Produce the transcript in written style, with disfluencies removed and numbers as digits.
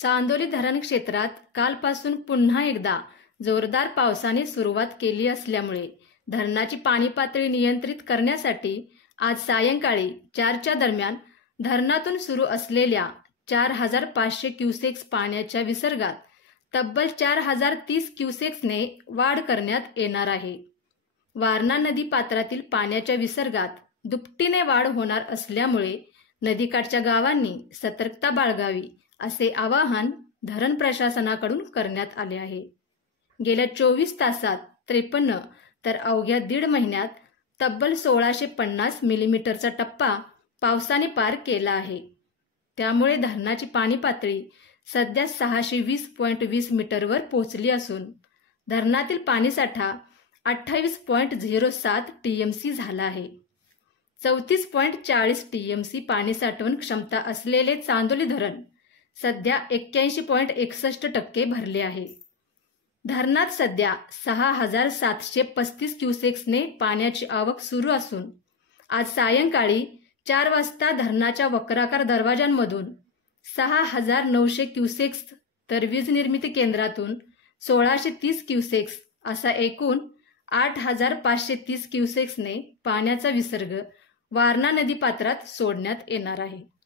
चांदोली धरण क्षेत्रात कालपासून पुन्हा एकदा जोरदार पावसाने सुरुवात केली असल्यामुळे धरणाची पाणी पातळी नियंत्रित करण्यासाठी आज सायंकाळी 4च्या दरम्यान धरणातून सुरू असलेल्या 4,500 क्युसेक्स पाण्याच्या विसर्गात तब्बल 4,030 क्युसेक्सने वाढ करण्यात येणार आहे। वारणा नदी पात्रातील पाण्याच्या विसर्गात दुपटीने वाढ होणार असल्यामुळे नदीकाठच्या गावांनी सतर्कता बाळगावी असे आवाहन धरण प्रशासनाकडून करण्यात आले आहे। गेल्या 24 तासात 53 तर अवघ्या दीड महिन्यात तब्बल 1650 मिलीमीटरचा टप्पा पावसाने पार केला आहे। त्यामुळे धरणाची पाणी पातळी सध्या 620.20 मीटरवर पोहोचली असून धरणातील पाणीसाठा 28.07 टीएमसी झाला आहे। 34.40 टीएमसी पाणी साठवण क्षमता असलेले चांदोली धरण सध्या 81.61% भरले आहे। धरणात सध्या 6,735 क्युसेक्सने पाण्याची आवक सुरू असून आज सायंकाळी 4 वाजता धरणाच्या वक्राकार दरवाजांमधून 6,900 क्युसेक्स तर वीज निर्मिती केंद्रातून 1,630 क्युसेक्स असा एकूण 8,530 क्युसेक्सने पाण्याचा विसर्ग वारणा नदी पात्रात सोडण्यात येणार आहे।